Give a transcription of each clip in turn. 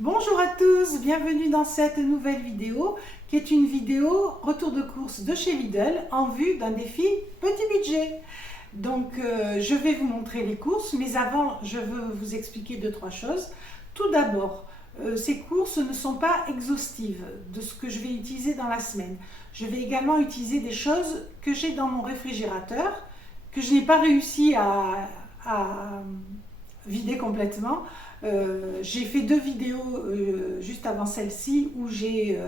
Bonjour à tous, bienvenue dans cette nouvelle vidéo qui est une vidéo retour de course de chez Lidl en vue d'un défi petit budget. Donc je vais vous montrer les courses, mais avant je veux vous expliquer deux, trois choses. Tout d'abord, ces courses ne sont pas exhaustives de ce que je vais utiliser dans la semaine. Je vais également utiliser des choses que j'ai dans mon réfrigérateur, que je n'ai pas réussi à vider complètement. J'ai fait deux vidéos juste avant celle-ci où j'ai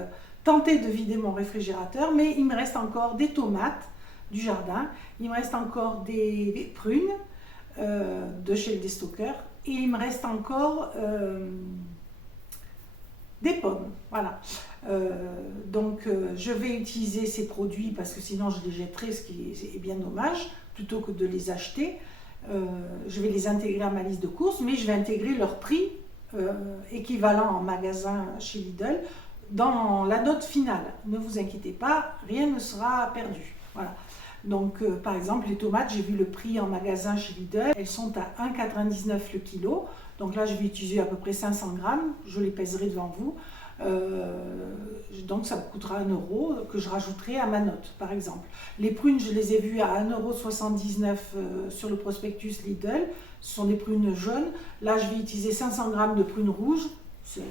tenté de vider mon réfrigérateur, mais il me reste encore des tomates du jardin, il me reste encore des prunes de chez le déstockeur et il me reste encore des pommes. Voilà. Je vais utiliser ces produits parce que sinon je les jetterai, ce qui est bien dommage, plutôt que de les acheter. Je vais les intégrer à ma liste de courses, mais je vais intégrer leur prix équivalent en magasin chez Lidl dans la note finale. Ne vous inquiétez pas, rien ne sera perdu. Voilà. Donc, par exemple, les tomates, j'ai vu le prix en magasin chez Lidl, elles sont à 1,99 € le kilo. Donc là, je vais utiliser à peu près 500 grammes, je les pèserai devant vous. Donc ça me coûtera 1 € que je rajouterai à ma note, par exemple. Les prunes, je les ai vues à 1,79 € sur le prospectus Lidl. Ce sont des prunes jaunes. Là, je vais utiliser 500 grammes de prunes rouges. C'est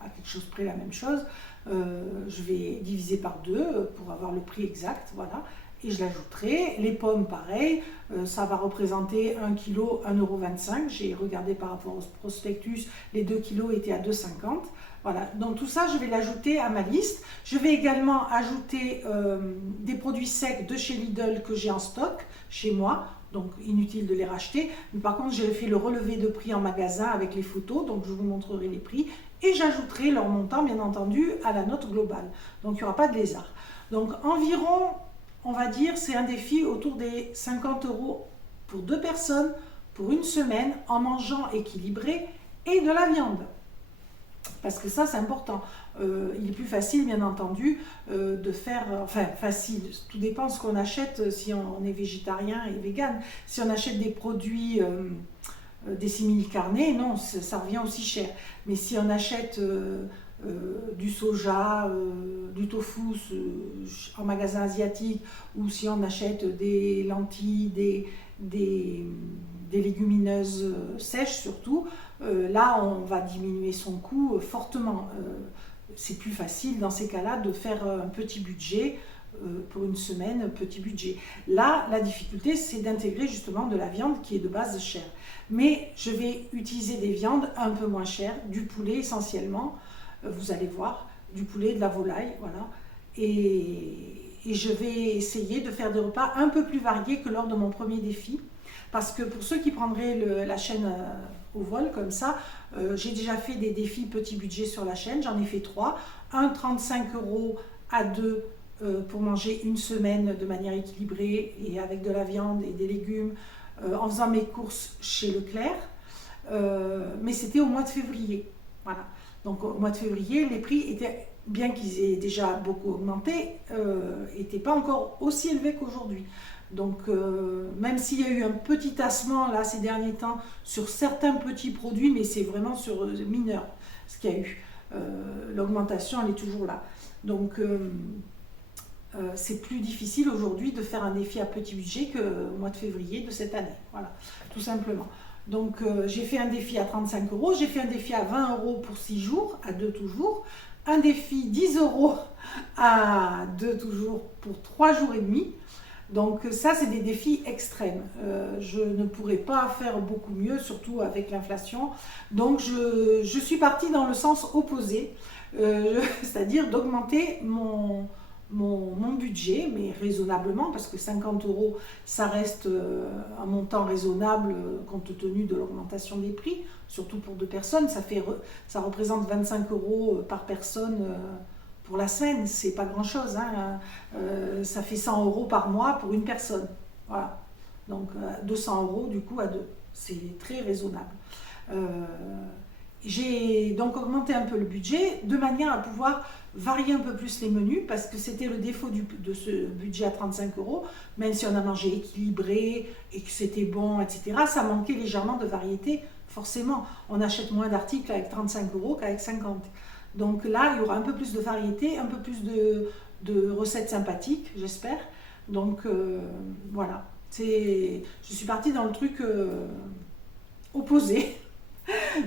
à quelque chose près la même chose. Je vais diviser par 2 pour avoir le prix exact. Voilà. Et je l'ajouterai. Les pommes, pareil, ça va représenter 1 kg, 1,25 €. J'ai regardé par rapport au prospectus, les 2 kg étaient à 2,50 €. Voilà, donc tout ça, je vais l'ajouter à ma liste. Je vais également ajouter des produits secs de chez Lidl que j'ai en stock chez moi. Donc inutile de les racheter. Mais par contre, j'ai fait le relevé de prix en magasin avec les photos. Donc je vous montrerai les prix. Et j'ajouterai leur montant, bien entendu, à la note globale. Donc il n'y aura pas de lézard. Donc environ, on va dire, c'est un défi autour des 50 € pour 2 personnes, pour une semaine, en mangeant équilibré et de la viande. Parce que ça, c'est important. Il est plus facile, bien entendu, de faire... Enfin, facile, tout dépend de ce qu'on achète si on est végétarien et vegan. Si on achète des produits, des simili-carnés, non, ça revient aussi cher. Mais si on achète du soja, du tofu en magasin asiatique, ou si on achète des lentilles, des légumineuses sèches surtout, là on va diminuer son coût fortement. C'est plus facile dans ces cas-là de faire un petit budget pour une semaine, petit budget. Là, la difficulté, c'est d'intégrer justement de la viande qui est de base chère. Mais je vais utiliser des viandes un peu moins chères, du poulet essentiellement, vous allez voir, du poulet, de la volaille, voilà. Et je vais essayer de faire des repas un peu plus variés que lors de mon premier défi. Parce que pour ceux qui prendraient la chaîne au vol comme ça, j'ai déjà fait des défis petit budget sur la chaîne, j'en ai fait 3. Un 35 € à 2 pour manger une semaine de manière équilibrée et avec de la viande et des légumes en faisant mes courses chez Leclerc. Mais c'était au mois de février. Voilà. Donc au mois de février, les prix étaient, bien qu'ils aient déjà beaucoup augmenté, n'étaient pas encore aussi élevés qu'aujourd'hui. Donc même s'il y a eu un petit tassement là ces derniers temps sur certains petits produits, mais c'est vraiment sur mineur ce qu'il y a eu. L'augmentation, elle est toujours là. Donc c'est plus difficile aujourd'hui de faire un défi à petit budget qu'au mois de février de cette année. Voilà, tout simplement. Donc j'ai fait un défi à 35 €, j'ai fait un défi à 20 € pour 6 jours, à 2 toujours, un défi 10 € à 2 toujours pour 3 jours et demi. Donc ça, c'est des défis extrêmes. Je ne pourrais pas faire beaucoup mieux, surtout avec l'inflation. Donc je suis partie dans le sens opposé, c'est-à-dire d'augmenter mon budget, mais raisonnablement, parce que 50 €, ça reste un montant raisonnable compte tenu de l'augmentation des prix, surtout pour 2 personnes. Ça représente 25 € par personne pour la semaine, c'est pas grand-chose, hein. Ça fait 100 € par mois pour une personne. Voilà. Donc 200 € du coup à 2. C'est très raisonnable. J'ai donc augmenté un peu le budget de manière à pouvoir varier un peu plus les menus parce que c'était le défaut de ce budget à 35 €. Même si on a mangé équilibré et que c'était bon, etc., ça manquait légèrement de variété forcément, on achète moins d'articles avec 35 € qu'avec 50. Donc là, il y aura un peu plus de variété, un peu plus de recettes sympathiques, j'espère. Donc voilà, je suis partie dans le truc opposé.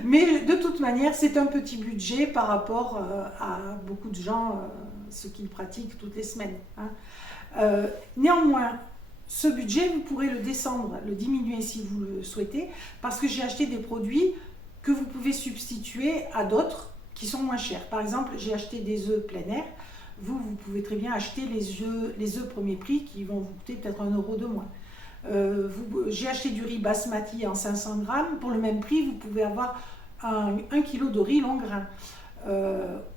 Mais de toute manière, c'est un petit budget par rapport à beaucoup de gens, ceux qui le pratiquent toutes les semaines. Néanmoins, ce budget, vous pourrez le descendre, le diminuer si vous le souhaitez, parce que j'ai acheté des produits que vous pouvez substituer à d'autres qui sont moins chers. Par exemple, j'ai acheté des œufs plein air. Vous pouvez très bien acheter les œufs premier prix qui vont vous coûter peut-être 1 € de moins. J'ai acheté du riz basmati en 500 grammes. Pour le même prix, vous pouvez avoir 1 kg de riz long grain.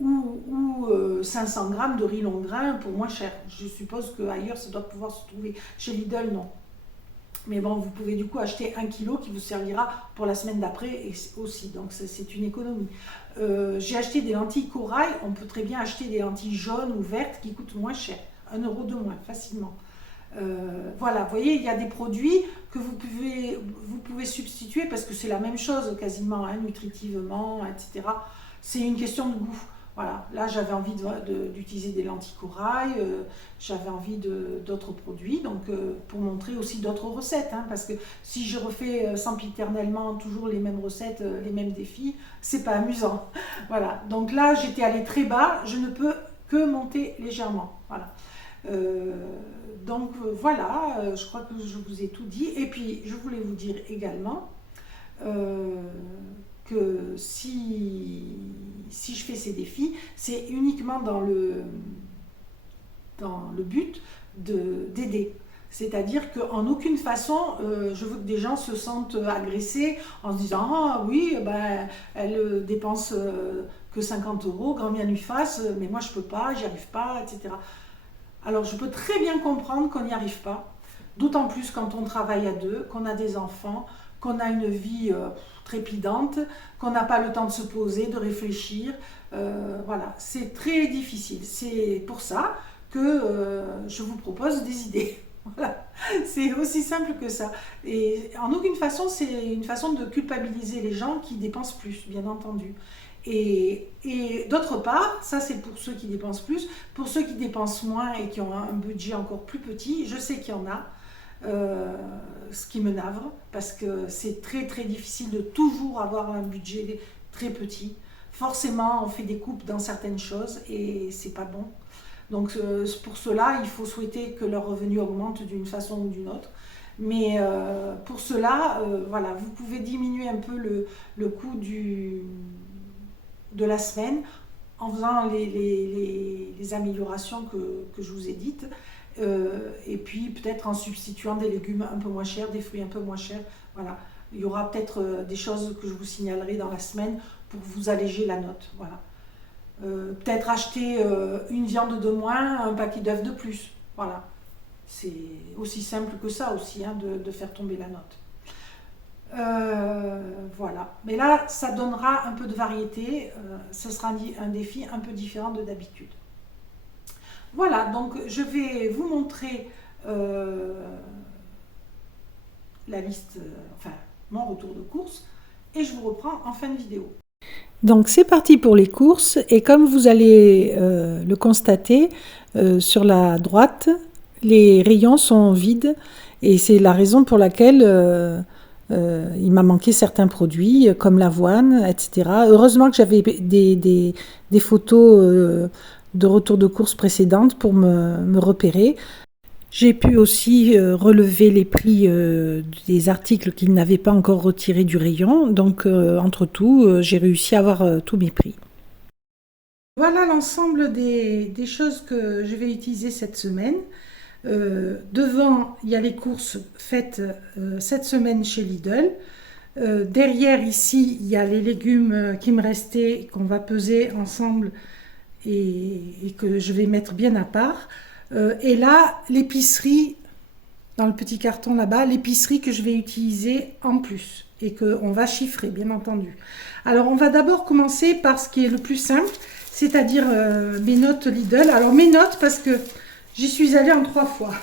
Ou 500 grammes de riz long grain pour moins cher. Je suppose qu'ailleurs, ça doit pouvoir se trouver. Chez Lidl, non. Mais bon, vous pouvez du coup acheter 1 kg qui vous servira pour la semaine d'après aussi. Donc, c'est une économie. J'ai acheté des lentilles corail. On peut très bien acheter des lentilles jaunes ou vertes qui coûtent moins cher. 1 € de moins, facilement. Voilà, vous voyez, il y a des produits que vous pouvez substituer parce que c'est la même chose quasiment, nutritivement, etc. C'est une question de goût. Voilà, là j'avais envie d'utiliser des lentilles corail, j'avais envie d'autres produits, donc pour montrer aussi d'autres recettes, parce que si je refais sempiternellement toujours les mêmes recettes, les mêmes défis, c'est pas amusant. Voilà, donc là j'étais allée très bas, je ne peux que monter légèrement. Voilà. Donc voilà, je crois que je vous ai tout dit. Et puis je voulais vous dire également que si je fais ces défis, c'est uniquement dans le but d'aider. C'est-à-dire qu'en aucune façon, je veux que des gens se sentent agressés en se disant « Ah oui, elle dépense que 50 €, grand bien lui fasse, mais moi je peux pas, j'y arrive pas, etc. » Alors je peux très bien comprendre qu'on n'y arrive pas, d'autant plus quand on travaille à deux, qu'on a des enfants, qu'on a une vie trépidante, qu'on n'a pas le temps de se poser, de réfléchir. Voilà, c'est très difficile. C'est pour ça que je vous propose des idées. Voilà, c'est aussi simple que ça. Et en aucune façon, c'est une façon de culpabiliser les gens qui dépensent plus, bien entendu. Et d'autre part, ça c'est pour ceux qui dépensent plus, pour ceux qui dépensent moins et qui ont un budget encore plus petit, je sais qu'il y en a, ce qui me navre, parce que c'est très très difficile de toujours avoir un budget très petit. Forcément, on fait des coupes dans certaines choses et c'est pas bon. Donc pour cela, il faut souhaiter que leur revenu augmente d'une façon ou d'une autre. Mais pour cela, voilà, vous pouvez diminuer un peu le coût de la semaine en faisant les améliorations que je vous ai dites. Et puis peut-être en substituant des légumes un peu moins chers, des fruits un peu moins chers. Voilà. Il y aura peut-être des choses que je vous signalerai dans la semaine pour vous alléger la note. Voilà. Peut-être acheter une viande de moins, un paquet d'œufs de plus. Voilà. C'est aussi simple que ça aussi, de faire tomber la note. Voilà. Mais là, ça donnera un peu de variété. Ce sera un défi un peu différent de d'habitude. Voilà, donc je vais vous montrer la liste, enfin mon retour de course, et je vous reprends en fin de vidéo. Donc c'est parti pour les courses, et comme vous allez le constater, sur la droite, les rayons sont vides, et c'est la raison pour laquelle il m'a manqué certains produits, comme l'avoine, etc. Heureusement que j'avais des photos de retour de course précédentes pour me repérer. J'ai pu aussi relever les prix des articles qu'ils n'avaient pas encore retirés du rayon. Donc, entre tout, j'ai réussi à avoir tous mes prix. Voilà l'ensemble des choses que je vais utiliser cette semaine. Devant, il y a les courses faites cette semaine chez Lidl. Derrière, ici, il y a les légumes qui me restaient, qu'on va peser ensemble et que je vais mettre bien à part. Et là, l'épicerie, dans le petit carton là-bas, l'épicerie que je vais utiliser en plus et qu'on va chiffrer, bien entendu. Alors, on va d'abord commencer par ce qui est le plus simple, c'est-à-dire mes notes Lidl. Alors, mes notes, parce que j'y suis allée en 3 fois.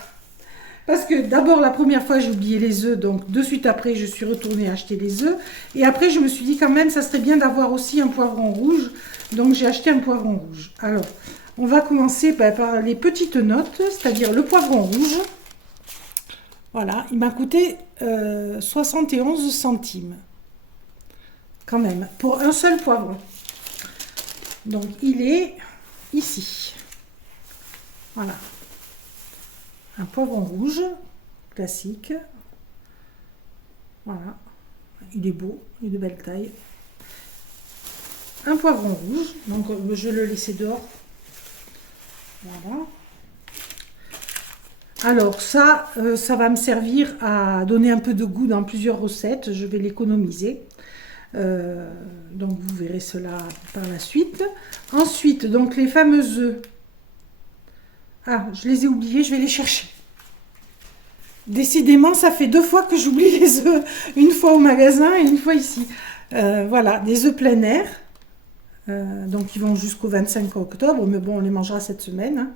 Parce que d'abord, la première fois, j'ai oublié les œufs. Donc, de suite après, je suis retournée acheter les œufs. Et après, je me suis dit quand même, ça serait bien d'avoir aussi un poivron rouge. Donc, j'ai acheté un poivron rouge. Alors, on va commencer par les petites notes, c'est-à-dire le poivron rouge. Voilà, il m'a coûté 71 centimes. Quand même, pour un seul poivron. Donc, il est ici. Voilà. Un poivron rouge, classique. Voilà. Il est beau, il est de belle taille. Un poivron rouge, donc je vais le laisser dehors. Voilà. Alors ça va me servir à donner un peu de goût dans plusieurs recettes. Je vais l'économiser. Donc vous verrez cela par la suite. Ensuite, donc les fameux œufs. Ah, je les ai oubliés, je vais les chercher. Décidément, ça fait 2 fois que j'oublie les œufs. Une fois au magasin et une fois ici. Voilà, des œufs plein air. Donc ils vont jusqu'au 25 octobre, mais bon, on les mangera cette semaine. Hein.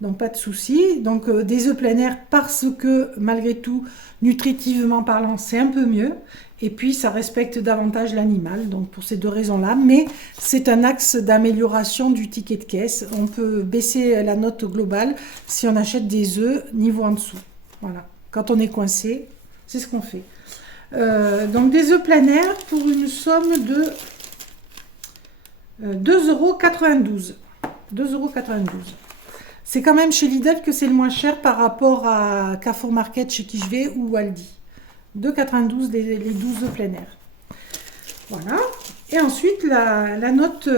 Donc pas de souci. Donc des œufs plein air parce que malgré tout, nutritivement parlant, c'est un peu mieux. Et puis ça respecte davantage l'animal. Donc pour ces 2 raisons-là. Mais c'est un axe d'amélioration du ticket de caisse. On peut baisser la note globale si on achète des œufs niveau en dessous. Voilà. Quand on est coincé, c'est ce qu'on fait. Donc des œufs plein air pour une somme de 2,92 €. 2,92 €. C'est quand même chez Lidl que c'est le moins cher par rapport à Carrefour Market chez qui je vais ou Aldi. 2,92 € les 12 œufs plein air. Voilà. Et ensuite, la note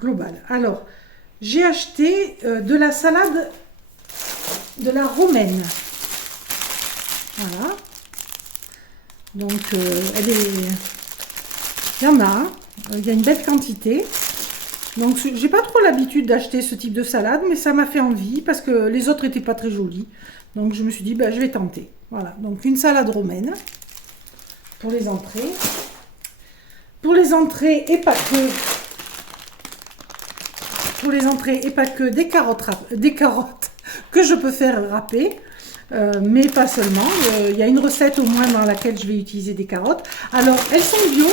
globale. Alors, j'ai acheté de la salade de la romaine. Voilà. Donc, il y en a. Hein. Il y a une belle quantité. Donc, j'ai pas trop l'habitude d'acheter ce type de salade, mais ça m'a fait envie parce que les autres n'étaient pas très jolies. Donc, je me suis dit, je vais tenter. Voilà. Donc, une salade romaine pour les entrées. Pour les entrées et pas que. Pour les entrées et pas que des carottes que je peux faire râper. Mais pas seulement. Il y a une recette au moins dans laquelle je vais utiliser des carottes. Alors, elles sont bio.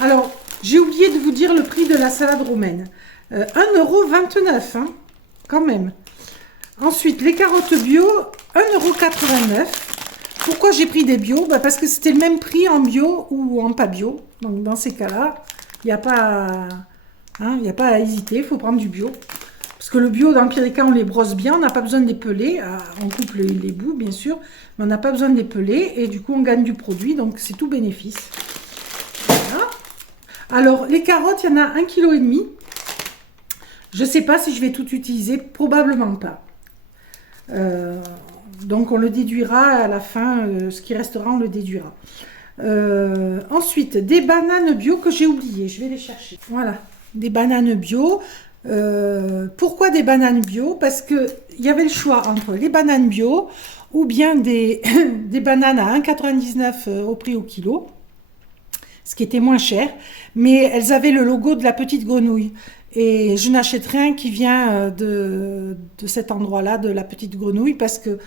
Alors, j'ai oublié de vous dire le prix de la salade romaine. 1,29 €, hein, quand même. Ensuite, les carottes bio, 1,89 €. Pourquoi j'ai pris des bio? Parce que c'était le même prix en bio ou en pas bio. Donc, dans ces cas-là, il n'y a pas à hésiter, il faut prendre du bio. Parce que le bio, dans le pire des cas, on les brosse bien, on n'a pas besoin de les peler. On coupe les bouts, bien sûr, mais on n'a pas besoin de les peler. Et du coup, on gagne du produit, donc c'est tout bénéfice. Voilà. Alors, les carottes, il y en a 1,5 kg. Je ne sais pas si je vais tout utiliser, probablement pas. Donc, on le déduira à la fin, ce qui restera, on le déduira. Ensuite, des bananes bio que j'ai oubliées, je vais les chercher. Voilà, des bananes bio. Pourquoi des bananes bio? Parce qu'il y avait le choix entre les bananes bio ou bien des bananes à 1,99 € au prix au kilo, ce qui était moins cher, mais elles avaient le logo de la petite grenouille. Et je n'achète rien qui vient de cet endroit-là, de la petite grenouille, parce que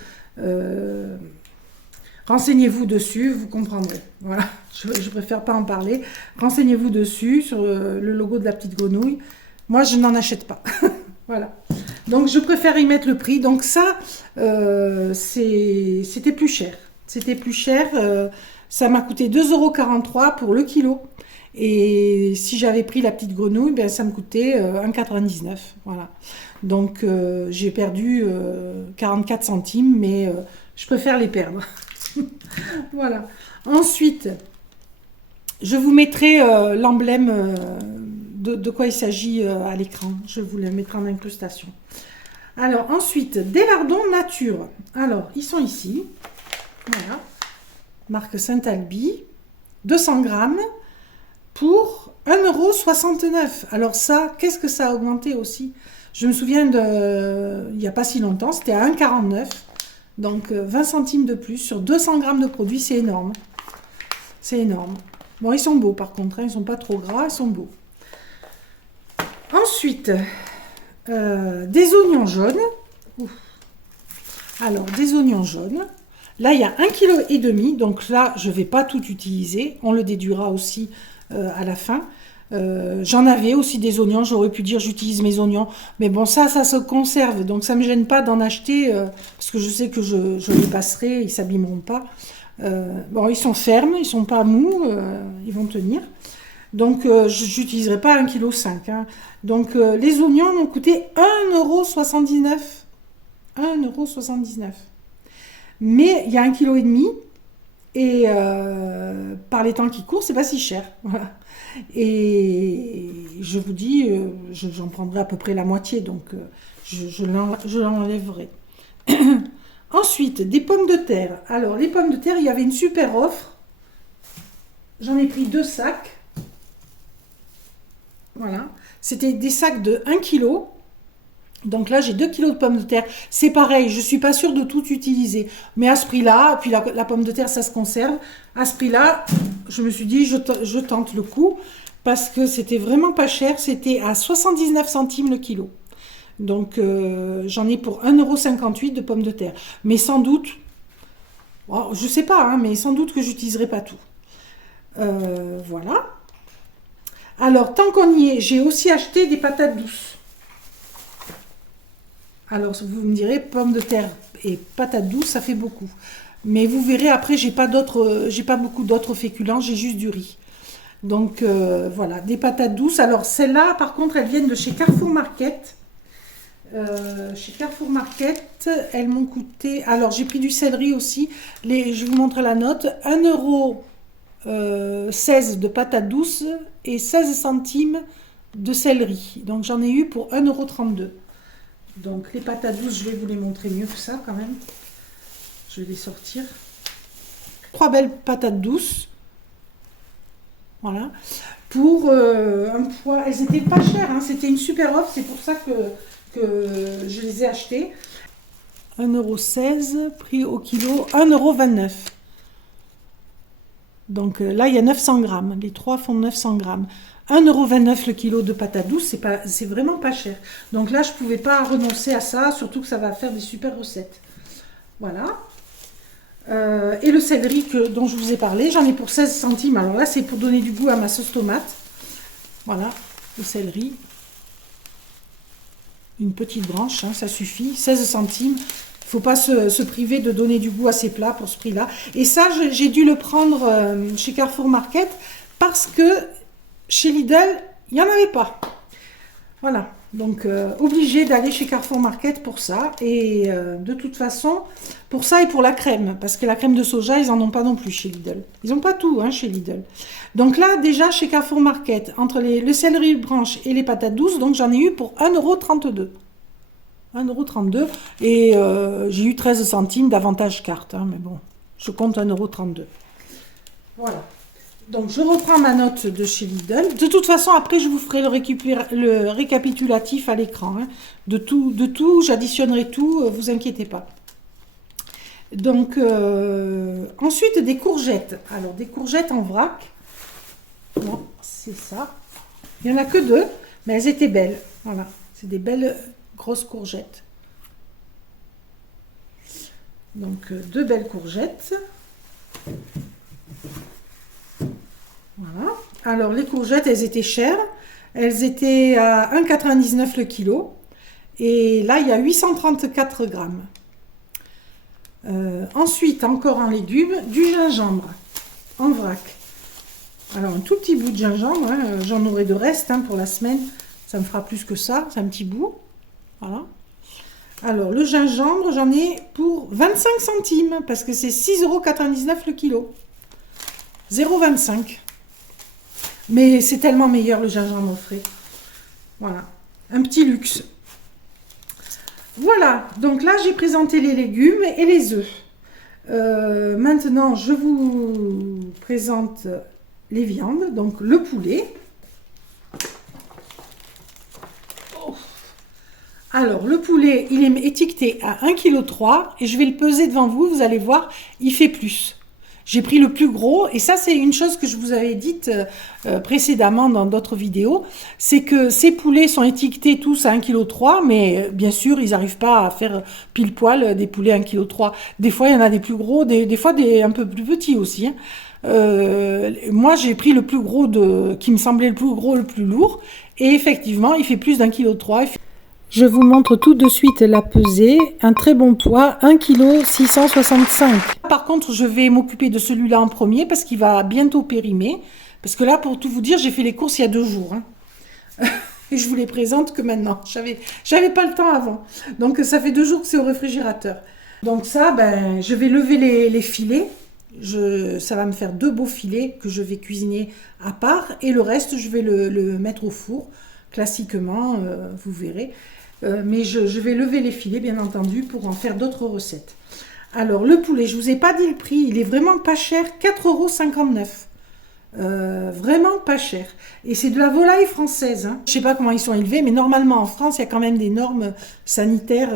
renseignez-vous dessus, vous comprendrez. Voilà, je préfère pas en parler. Renseignez-vous dessus sur le logo de la petite grenouille. Moi, je n'en achète pas. Voilà. Donc, je préfère y mettre le prix. Donc, ça, c'était plus cher. C'était plus cher. Ça m'a coûté 2,43 € pour le kilo. Et si j'avais pris la petite grenouille, ça me coûtait 1,99 €. Voilà. Donc, j'ai perdu 44 centimes, mais je préfère les perdre. Voilà. Ensuite, je vous mettrai l'emblème de quoi il s'agit à l'écran. Je vous le mettrai en incrustation. Alors, ensuite, des lardons nature. Alors, ils sont ici. Voilà. Marque Saint-Albi. 200 grammes pour 1,69 €. Alors ça, qu'est-ce que ça a augmenté aussi? Je me souviens il n'y a pas si longtemps, c'était à 1,49 €. Donc 20 centimes de plus sur 200 grammes de produits, c'est énorme. C'est énorme. Bon, ils sont beaux par contre, hein, ils ne sont pas trop gras, ils sont beaux. Ensuite, des oignons jaunes. Ouf. Alors, des oignons jaunes. Là, il y a 1,5 kg, donc là, je ne vais pas tout utiliser. On le déduira aussi à la fin. J'en avais aussi des oignons, j'aurais pu dire j'utilise mes oignons. Mais bon, ça se conserve, donc ça ne me gêne pas d'en acheter, parce que je sais que je les passerai, ils ne s'abîmeront pas. Bon, ils sont fermes, ils ne sont pas mous, ils vont tenir. Donc, je n'utiliserai pas 1,5 kg. Hein. Donc, les oignons m'ont coûté 1,79 €. 1,79 €. Mais il y a 1,5 kg et par les temps qui courent, c'est pas si cher. Voilà. Et je vous dis, j'en prendrai à peu près la moitié, donc je l'enlèverai. Ensuite, des pommes de terre. Alors, les pommes de terre, il y avait une super offre. J'en ai pris 2 sacs. Voilà. C'était des sacs de 1 kg. Donc là, j'ai 2 kg de pommes de terre. C'est pareil, je ne suis pas sûre de tout utiliser. Mais à ce prix-là, puis la pomme de terre, ça se conserve. À ce prix-là, je me suis dit, je tente le coup. Parce que c'était vraiment pas cher. C'était à 79 centimes le kilo. Donc, j'en ai pour 1,58 € de pommes de terre. Mais sans doute, bon, je ne sais pas, hein, mais sans doute que je n'utiliserai pas tout. Voilà. Alors, tant qu'on y est, j'ai aussi acheté des patates douces. Alors, vous me direz, pommes de terre et patates douces, ça fait beaucoup. Mais vous verrez, après, j'ai pas beaucoup d'autres féculents, j'ai juste du riz. Donc, voilà, des patates douces. Alors, celles-là, par contre, elles viennent de chez Carrefour Market. Chez Carrefour Market, elles m'ont coûté... Alors, j'ai pris du céleri aussi. Je vais vous montrer la note. 1,16 € de patates douces et 16 centimes de céleri. Donc, j'en ai eu pour 1,32 €. Donc, les patates douces, je vais vous les montrer mieux que ça, quand même. Je vais les sortir. 3 belles patates douces. Voilà. Pour un poids... Elles n'étaient pas chères, hein. C'était une super offre. C'est pour ça que je les ai achetées. 1,16 €, prix au kilo, 1,29 €. Donc là, il y a 900 grammes. Les 3 font 900 grammes. 1,29 € le kilo de patates douces, c'est vraiment pas cher. Donc là, je ne pouvais pas renoncer à ça, surtout que ça va faire des super recettes. Voilà. Et le céleri dont je vous ai parlé, j'en ai pour 16 centimes. Alors là, c'est pour donner du goût à ma sauce tomate. Voilà, le céleri. Une petite branche, hein, ça suffit. 16 centimes. Il ne faut pas se priver de donner du goût à ses plats pour ce prix-là. Et ça, j'ai dû le prendre chez Carrefour Market parce que chez Lidl, il n'y en avait pas. Voilà, donc obligé d'aller chez Carrefour Market pour ça. Et de toute façon, pour ça et pour la crème, parce que la crème de soja, ils n'en ont pas non plus chez Lidl. Ils n'ont pas tout, hein, chez Lidl. Donc là, déjà, chez Carrefour Market, entre le céleri branche et les patates douces, donc j'en ai eu pour 1,32 €. 1,32 € et j'ai eu 13 centimes d'avantage carte, hein, mais bon, je compte 1,32 €. Voilà. Donc, je reprends ma note de chez Lidl. De toute façon, après, je vous ferai le récapitulatif à l'écran. Hein. De tout, j'additionnerai tout, vous inquiétez pas. Donc, ensuite, des courgettes. Alors, des courgettes en vrac. Bon, c'est ça. Il n'y en a que 2, mais elles étaient belles. Voilà, c'est des belles grosses courgettes. Donc, 2 belles courgettes. Voilà. Alors, les courgettes, elles étaient chères. Elles étaient à 1,99 € le kilo. Et là, il y a 834 grammes. Ensuite, encore en légumes, du gingembre en vrac. Alors, un tout petit bout de gingembre. Hein. J'en aurai de reste hein, pour la semaine. Ça me fera plus que ça. C'est un petit bout. Voilà. Alors, le gingembre, j'en ai pour 25 centimes. Parce que c'est 6,99 € le kilo. 0,25 €. Mais c'est tellement meilleur le gingembre frais. Voilà, un petit luxe. Voilà, donc là j'ai présenté les légumes et les œufs. Maintenant je vous présente les viandes, donc le poulet. Alors le poulet, il est étiqueté à 1,3 kg et je vais le peser devant vous, vous allez voir, il fait plus. J'ai pris le plus gros, et ça c'est une chose que je vous avais dite précédemment dans d'autres vidéos, c'est que ces poulets sont étiquetés tous à 1,3 kg, mais bien sûr ils n'arrivent pas à faire pile poil des poulets à 1,3 kg. Des fois il y en a des plus gros, des fois un peu plus petits aussi. Hein. Moi j'ai pris le plus gros qui me semblait le plus gros, le plus lourd, et effectivement il fait plus d'1,3 kg. Je vous montre tout de suite la pesée, un très bon poids, 1,665 kg. Par contre, je vais m'occuper de celui-là en premier parce qu'il va bientôt périmer. Parce que là, pour tout vous dire, j'ai fait les courses il y a 2 jours. Hein. Et je vous les présente que maintenant. J'avais pas le temps avant. Donc ça fait 2 jours que c'est au réfrigérateur. Donc ça, ben, je vais lever les filets. Ça va me faire 2 beaux filets que je vais cuisiner à part. Et le reste, je vais le mettre au four, classiquement, vous verrez. Mais je vais lever les filets, bien entendu, pour en faire d'autres recettes. Alors, le poulet, je ne vous ai pas dit le prix, il est vraiment pas cher, 4,59 €. Vraiment pas cher. Et c'est de la volaille française. Hein. Je ne sais pas comment ils sont élevés, mais normalement, en France, il y a quand même des normes sanitaires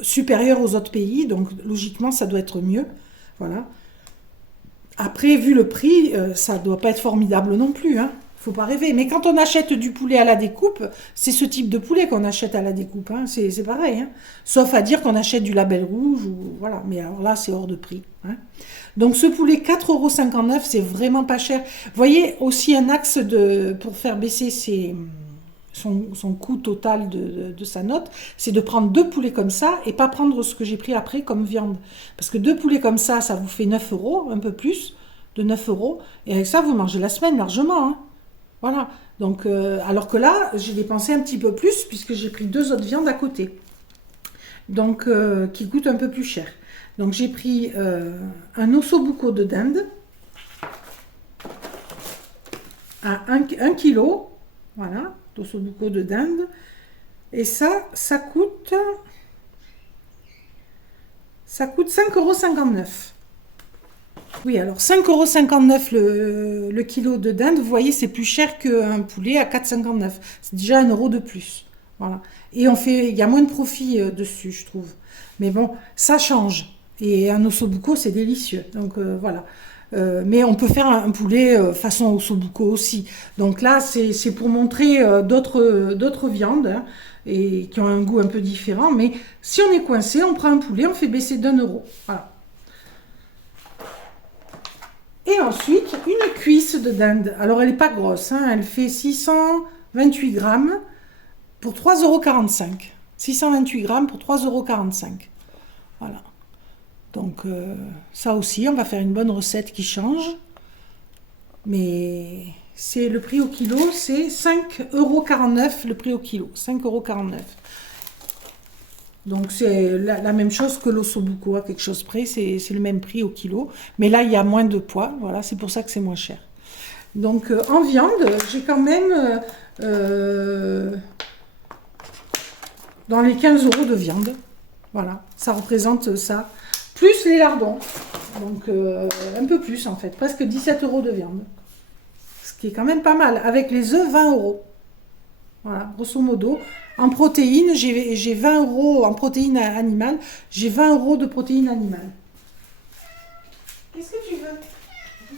supérieures aux autres pays. Donc, logiquement, ça doit être mieux. Voilà. Après, vu le prix, ça ne doit pas être formidable non plus, hein. Faut pas rêver. Mais quand on achète du poulet à la découpe, c'est ce type de poulet qu'on achète à la découpe. Hein. C'est pareil. Hein. Sauf à dire qu'on achète du label rouge. Voilà. Mais alors là, c'est hors de prix. Hein. Donc ce poulet, 4,59 €, c'est vraiment pas cher. Vous voyez aussi un axe pour faire baisser son coût total de sa note, c'est de prendre 2 poulets comme ça et pas prendre ce que j'ai pris après comme viande. Parce que 2 poulets comme ça vous fait 9 €, un peu plus de 9 €. Et avec ça, vous mangez la semaine largement. Hein. Voilà, donc alors que là, j'ai dépensé un petit peu plus puisque j'ai pris 2 autres viandes à côté, donc qui coûtent un peu plus cher. Donc j'ai pris un ossobuco de dinde à 1 kg, voilà, d'ossobuco de dinde, et ça coûte 5,59 €. Oui, alors 5,59 € le kilo de dinde, vous voyez, c'est plus cher qu'un poulet à 4,59 €. C'est déjà 1 € de plus. Voilà. Et il y a moins de profit dessus, je trouve. Mais bon, ça change. Et un ossobuco, c'est délicieux. Donc voilà. Mais on peut faire un poulet façon ossobuco aussi. Donc là, c'est pour montrer d'autres viandes hein, et qui ont un goût un peu différent. Mais si on est coincé, on prend un poulet, on fait baisser d'1 €. Voilà. Et ensuite, une cuisse de dinde. Alors, elle n'est pas grosse, hein, elle fait 628 grammes pour 3,45 €. 628 grammes pour 3,45 €. Voilà. Donc, ça aussi, on va faire une bonne recette qui change. Mais c'est le prix au kilo, c'est 5,49 € le prix au kilo. 5,49 €. Donc c'est la même chose que l'ossobuco, à quelque chose près, c'est le même prix au kilo. Mais là, il y a moins de poids, voilà, c'est pour ça que c'est moins cher. Donc en viande, j'ai quand même dans les 15 € de viande. Voilà, ça représente ça. Plus les lardons, donc un peu plus en fait, presque 17 € de viande. Ce qui est quand même pas mal. Avec les œufs, 20 €. Voilà, grosso modo. En protéines, j'ai 20 € en protéines animales. J'ai 20 € de protéines animales. Qu'est-ce que tu veux?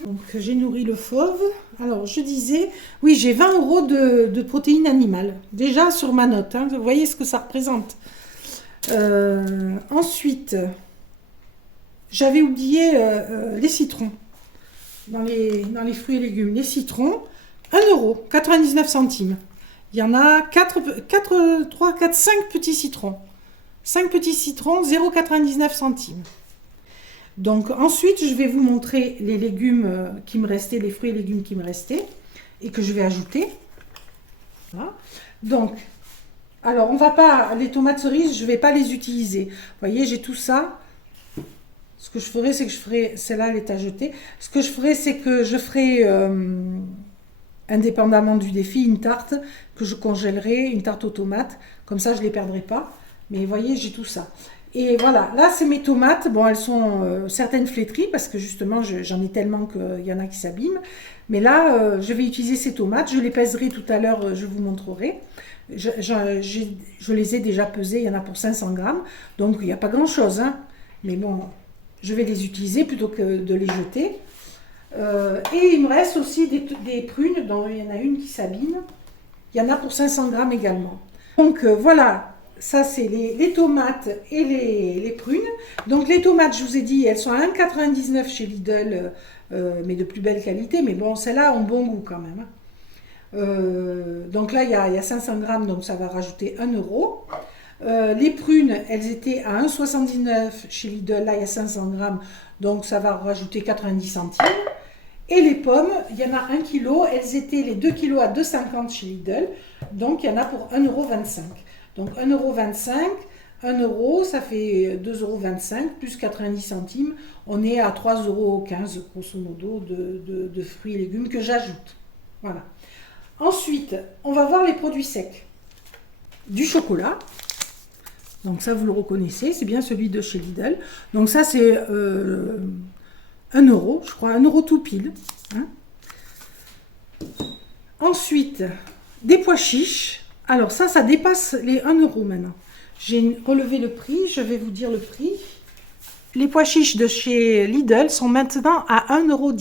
Donc, j'ai nourri le fauve. Alors, je disais, oui, j'ai 20 € de protéines animales. Déjà sur ma note. Hein, vous voyez ce que ça représente. Ensuite, j'avais oublié les citrons. Dans les fruits et légumes. Les citrons, 1 € 99 centimes. Il y en a 5 petits citrons. 5 petits citrons, 0,99 centimes. Donc ensuite, je vais vous montrer les légumes qui me restaient, les fruits et légumes qui me restaient et que je vais ajouter. Voilà. Donc, alors on va pas, les tomates cerises, je ne vais pas les utiliser. Vous voyez, j'ai tout ça. Ce que je ferai, c'est que je ferai, celle-là, elle est à jeter. Ce que je ferai, c'est que je ferai... indépendamment du défi, une tarte que je congèlerai, une tarte aux tomates, comme ça je ne les perdrai pas. Mais vous voyez, j'ai tout ça. Et voilà, là c'est mes tomates. Bon, elles sont certaines flétries parce que justement j'en ai tellement qu'il y en a qui s'abîment. Mais là, je vais utiliser ces tomates. Je les pèserai tout à l'heure, je vous montrerai. Je les ai déjà pesées, il y en a pour 500 grammes. Donc il n'y a pas grand chose. Hein. Mais bon, je vais les utiliser plutôt que de les jeter. Et il me reste aussi des prunes, dont il y en a une qui s'abîme. Il y en a pour 500 grammes également. Donc voilà, ça c'est les tomates et les prunes. Donc les tomates, je vous ai dit, elles sont à 1,99 chez Lidl, mais de plus belle qualité. Mais bon, celles-là ont bon goût quand même. Donc là, il y a 500 grammes, donc ça va rajouter 1 euro. Les prunes, elles étaient à 1,79 chez Lidl, là il y a 500 grammes, donc ça va rajouter 90 centimes. Et les pommes, il y en a 1 kg, elles étaient les 2 kg à 2,50 chez Lidl, donc il y en a pour 1,25 euro. Donc 1,25 euro, 1 euro, ça fait 2,25 euros plus 90 centimes, on est à 3,15 euros grosso modo de fruits et légumes que j'ajoute. Voilà. Ensuite, on va voir les produits secs. Du chocolat. Donc ça, vous le reconnaissez, c'est bien celui de chez Lidl. Donc ça, c'est 1 euro, je crois, 1 euro tout pile. Hein. Ensuite, des pois chiches. Alors ça dépasse les 1 euro maintenant. J'ai relevé le prix, je vais vous dire le prix. Les pois chiches de chez Lidl sont maintenant à 1,10 euro.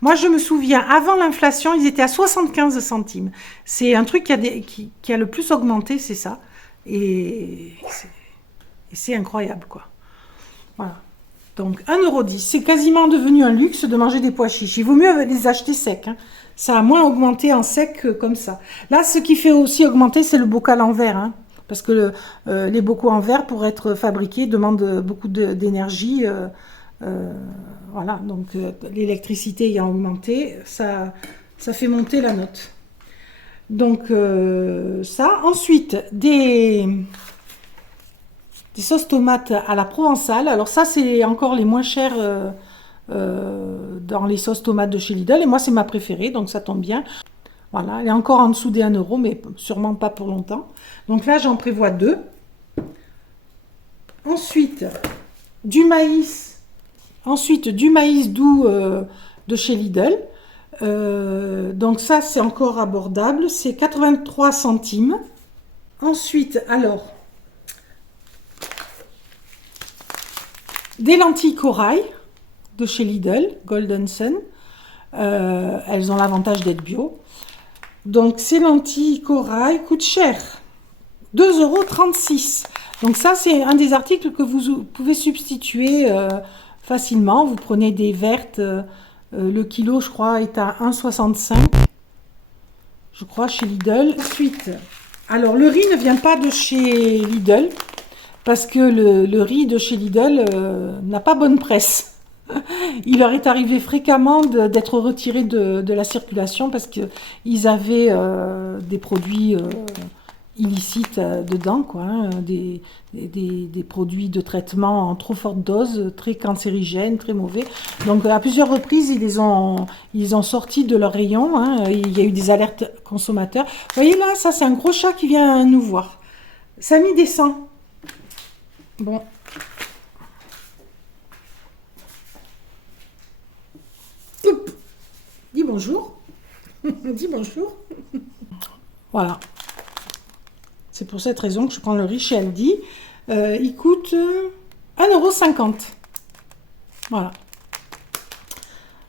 Moi, je me souviens, avant l'inflation, ils étaient à 75 centimes. C'est un truc qui a le plus augmenté, c'est ça. Et c'est incroyable, quoi. Voilà. Donc, 1,10 €. C'est quasiment devenu un luxe de manger des pois chiches. Il vaut mieux les acheter secs. Hein. Ça a moins augmenté en sec que comme ça. Là, ce qui fait aussi augmenter, c'est le bocal en verre. Hein. Parce que les bocaux en verre, pour être fabriqués, demandent beaucoup d'énergie. Voilà. Donc, l'électricité ayant augmenté, ça fait monter la note. Donc, ça. Ensuite, des sauces tomates à la provençale. Alors ça, c'est encore les moins chers dans les sauces tomates de chez Lidl. Et moi, c'est ma préférée, donc ça tombe bien. Voilà, elle est encore en dessous des 1 euro, mais sûrement pas pour longtemps. Donc là, j'en prévois 2. Ensuite, du maïs. Ensuite, du maïs doux de chez Lidl. Donc ça, c'est encore abordable. C'est 83 centimes. Ensuite, alors, des lentilles corail de chez Lidl, Golden Sun. Elles ont l'avantage d'être bio. Donc ces lentilles corail coûtent cher, 2,36 €. Donc ça, c'est un des articles que vous pouvez substituer facilement. Vous prenez des vertes, le kilo, je crois, est à 1,65 €, je crois, chez Lidl. Ensuite, alors le riz ne vient pas de chez Lidl, parce que le riz de chez Lidl n'a pas bonne presse. Il leur est arrivé fréquemment d'être retirés de la circulation parce qu'ils avaient des produits illicites dedans, quoi, hein, des produits de traitement en trop forte dose, très cancérigènes, très mauvais. Donc à plusieurs reprises, ils ont sorti de leur rayon. Hein, il y a eu des alertes consommateurs. Vous voyez là, ça c'est un gros chat qui vient nous voir. Samy descend. Bon. Dis bonjour. Dis bonjour. Voilà. C'est pour cette raison que je prends le riz chez Aldi. Il coûte 1,50 €. Voilà.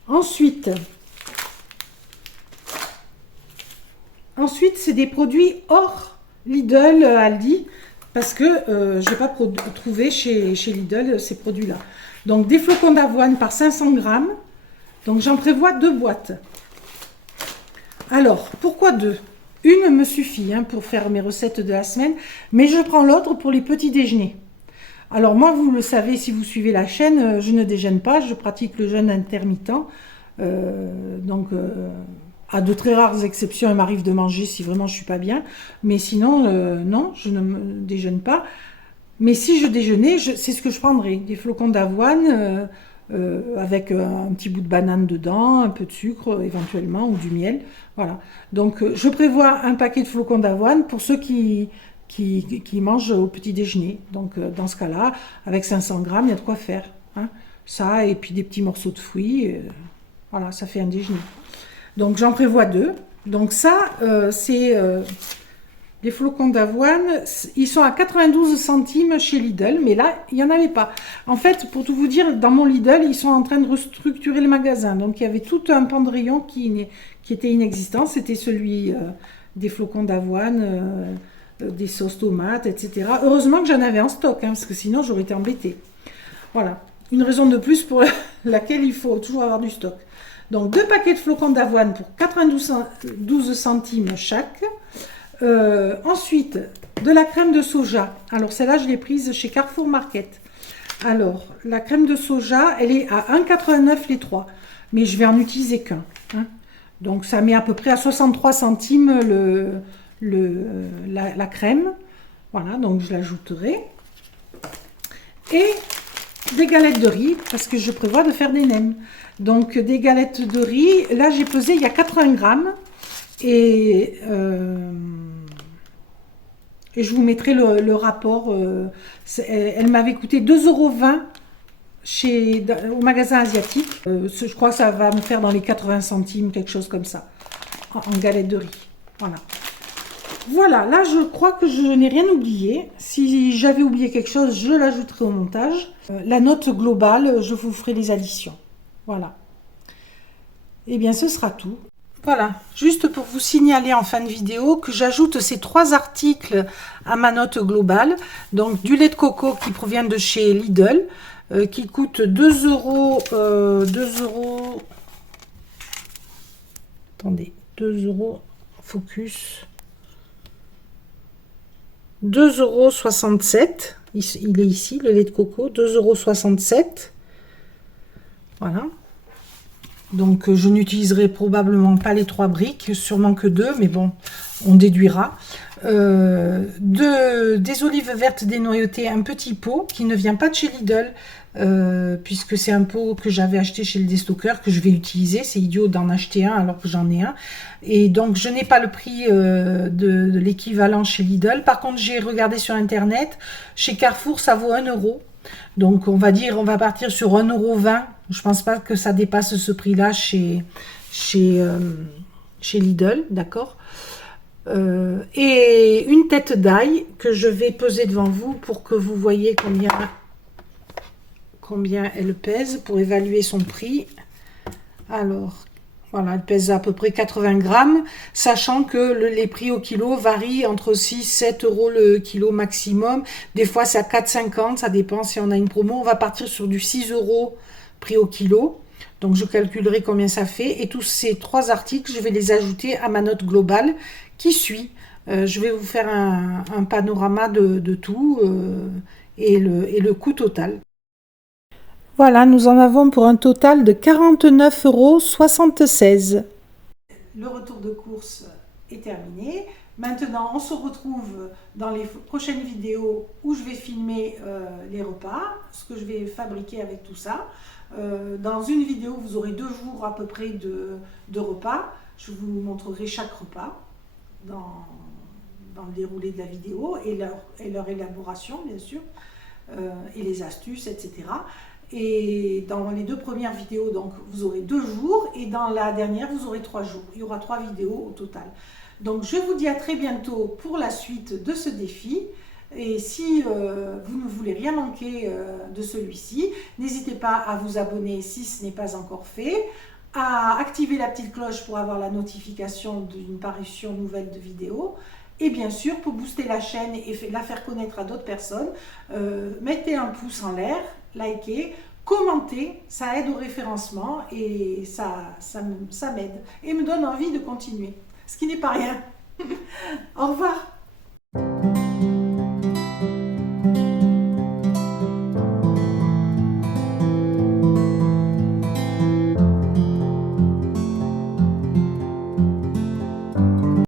Ensuite, c'est des produits hors Lidl, Aldi, parce que je n'ai pas trouvé chez Lidl ces produits-là. Donc, des flocons d'avoine par 500 grammes. Donc, j'en prévois 2 boîtes. Alors, pourquoi 2? Une me suffit hein, pour faire mes recettes de la semaine, mais je prends l'autre pour les petits déjeuners. Alors, moi, vous le savez, si vous suivez la chaîne, je ne déjeune pas, je pratique le jeûne intermittent. À de très rares exceptions, il m'arrive de manger si vraiment je ne suis pas bien. Mais sinon, non, je ne me déjeune pas. Mais si je déjeunais, c'est ce que je prendrais. Des flocons d'avoine avec un petit bout de banane dedans, un peu de sucre éventuellement ou du miel. Voilà. Donc je prévois un paquet de flocons d'avoine pour ceux qui mangent au petit déjeuner. Donc dans ce cas-là, avec 500 grammes, il y a de quoi faire. Hein. Ça et puis des petits morceaux de fruits. Voilà, ça fait un déjeuner. Donc j'en prévois 2. Donc ça, c'est Les flocons d'avoine, ils sont à 92 centimes chez Lidl, mais là, il n'y en avait pas. En fait, pour tout vous dire, dans mon Lidl, ils sont en train de restructurer le magasin. Donc, il y avait tout un pan de rayon qui était inexistant. C'était celui des flocons d'avoine, des sauces tomates, etc. Heureusement que j'en avais en stock, hein, parce que sinon, j'aurais été embêtée. Voilà, une raison de plus pour laquelle il faut toujours avoir du stock. Donc, 2 paquets de flocons d'avoine pour 92 centimes chaque. Ensuite, de la crème de soja. Alors, celle-là, je l'ai prise chez Carrefour Market. Alors, la crème de soja, elle est à 1,89 les 3. Mais je vais en utiliser qu'un. Hein. Donc, ça met à peu près à 63 centimes la crème. Voilà, donc je l'ajouterai. Et des galettes de riz, parce que je prévois de faire des nems. Donc, des galettes de riz. Là, j'ai pesé, il y a 80 grammes. Et je vous mettrai le rapport. Elle m'avait coûté 2,20 € au magasin asiatique. Je crois que ça va me faire dans les 80 centimes, quelque chose comme ça, en galette de riz. Voilà. Voilà, là je crois que je n'ai rien oublié. Si j'avais oublié quelque chose, je l'ajouterai au montage. La note globale, je vous ferai les additions. Voilà. Et bien, ce sera tout. Voilà, juste pour vous signaler en fin de vidéo que j'ajoute ces 3 articles à ma note globale. Donc du lait de coco qui provient de chez Lidl, qui coûte 2 euros. Attendez, 2 euros, focus. 2,67 €. Il est ici, le lait de coco, 2,67 €. Voilà. Donc, je n'utiliserai probablement pas les 3 briques, sûrement que 2, mais bon, on déduira. Des olives vertes dénoyautées, un petit pot qui ne vient pas de chez Lidl, puisque c'est un pot que j'avais acheté chez le déstockeur, que je vais utiliser. C'est idiot d'en acheter un alors que j'en ai un. Et donc, je n'ai pas le prix de l'équivalent chez Lidl. Par contre, j'ai regardé sur Internet. Chez Carrefour, ça vaut 1 €. Donc, on va partir sur 1,20 €. Je pense pas que ça dépasse ce prix-là chez Lidl, d'accord. Et une tête d'ail que je vais peser devant vous pour que vous voyez combien elle pèse, pour évaluer son prix. Alors, voilà, elle pèse à peu près 80 grammes, sachant que les prix au kilo varient entre 6 et 7 € le kilo maximum. Des fois, c'est à 4,50 €, ça dépend si on a une promo. On va partir sur du 6 € prix au kilo. Donc, je calculerai combien ça fait. Et tous ces 3 articles, je vais les ajouter à ma note globale qui suit. Je vais vous faire un panorama de tout et le coût total. Voilà, nous en avons pour un total de 49,76 €. Le retour de course est terminé. Maintenant, on se retrouve dans les prochaines vidéos où je vais filmer les repas, ce que je vais fabriquer avec tout ça. Dans une vidéo, vous aurez 2 jours à peu près de repas. Je vous montrerai chaque repas dans le déroulé de la vidéo et leur élaboration, bien sûr, et les astuces, etc. Et dans les 2 premières vidéos, donc, vous aurez 2 jours, et dans la dernière, vous aurez 3 jours. Il y aura 3 vidéos au total. Donc, je vous dis à très bientôt pour la suite de ce défi. Et si vous ne voulez rien manquer de celui-ci, n'hésitez pas à vous abonner si ce n'est pas encore fait, à activer la petite cloche pour avoir la notification d'une parution nouvelle de vidéo. Et bien sûr, pour booster la chaîne et la faire connaître à d'autres personnes, mettez un pouce en l'air, likez, commentez, ça aide au référencement et ça m'aide et me donne envie de continuer, ce qui n'est pas rien. Au revoir.